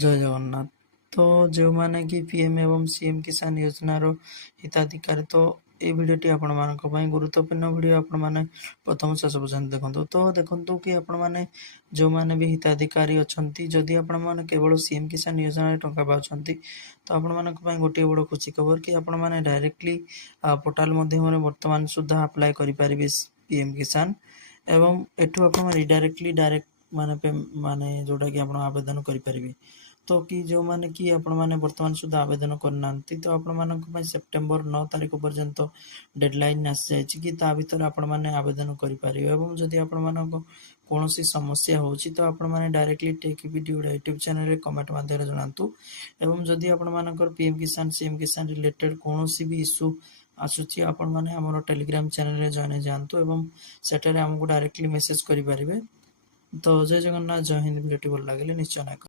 ଜୟ ଜଗନ୍ନାଥ। ତ ଯେଉଁମାନେ କି ପିଏମ୍ ଏବଂ ସିଏମ୍ କିଷାନ ଯୋଜନାର ହିତାଧିକାରୀ, ତ ଏ ଭିଡ଼ିଓଟି ଆପଣମାନଙ୍କ ପାଇଁ ଗୁରୁତ୍ୱପୂର୍ଣ୍ଣ ଭିଡ଼ିଓ। ଆପଣମାନେ ପ୍ରଥମ ଶେଷ ପର୍ଯ୍ୟନ୍ତ ଦେଖନ୍ତୁ। ତ ଦେଖନ୍ତୁ କି ଆପଣମାନେ ଯେଉଁମାନେ ବି ହିତାଧିକାରୀ ଅଛନ୍ତି, ଯଦି ଆପଣମାନେ କେବଳ ସିଏମ୍ କିଷାନ ଯୋଜନାରେ ଟଙ୍କା ପାଉଛନ୍ତି, ତ ଆପଣମାନଙ୍କ ପାଇଁ ଗୋଟିଏ ବଡ଼ ଖୁସି ଖବର କି ଆପଣମାନେ ଡାଇରେକ୍ଟଲି ପୋର୍ଟାଲ ମାଧ୍ୟମରେ ବର୍ତ୍ତମାନ ସୁଦ୍ଧା ଆପ୍ଲାଏ କରିପାରିବେ ପିଏମ୍ କିଷାନ, ଏବଂ ଏଠୁ ଆପଣ ଡାଇରେକ୍ଟ ମାନେ ଯେଉଁଟାକି ଆପଣ ଆବେଦନ କରିପାରିବେ। ତ କି ଯେଉଁମାନେ କି ଆପଣମାନେ ବର୍ତ୍ତମାନ ସୁଦ୍ଧା ଆବେଦନ କରିନାହାନ୍ତି, ତ ଆପଣମାନଙ୍କ ପାଇଁ ସେପ୍ଟେମ୍ବର 9 ତାରିଖ ପର୍ଯ୍ୟନ୍ତ ଡେଡଲାଇନ୍ ଆସିଯାଇଛି କି ତା ଭିତରେ ଆପଣମାନେ ଆବେଦନ କରିପାରିବେ। ଏବଂ ଯଦି ଆପଣମାନଙ୍କ କୌଣସି ସମସ୍ୟା ହେଉଛି, ତ ଆପଣମାନେ ଡାଇରେକ୍ଟଲି ଟେକ୍ ଭିଡ଼ିଓ ୟୁଟ୍ୟୁବ୍ ଚ୍ୟାନେଲରେ କମେଣ୍ଟ ମାଧ୍ୟମରେ ଜଣାନ୍ତୁ। ଏବଂ ଯଦି ଆପଣମାନଙ୍କର ପିଏମ୍ କିଷାନ ସିଏମ୍ କିଷାନ ରିଲେଟେଡ୍ କୌଣସି ବି ଇସ୍ୟୁ ଆସୁଛି, ଆପଣମାନେ ଆମର ଟେଲିଗ୍ରାମ ଚ୍ୟାନେଲରେ ଜଏନ୍ ହେଇଯାଆନ୍ତୁ ଏବଂ ସେଠାରେ ଆମକୁ ଡାଇରେକ୍ଟଲି ମେସେଜ କରିପାରିବେ। ତ ଜୟ ଜଗନ୍ନାଥ, ଜୟ ହିନ୍ଦ। ଭିଡ଼ିଓଟି ଭଲ ଲାଗିଲେ ନିଶ୍ଚୟ ଲାଇକ୍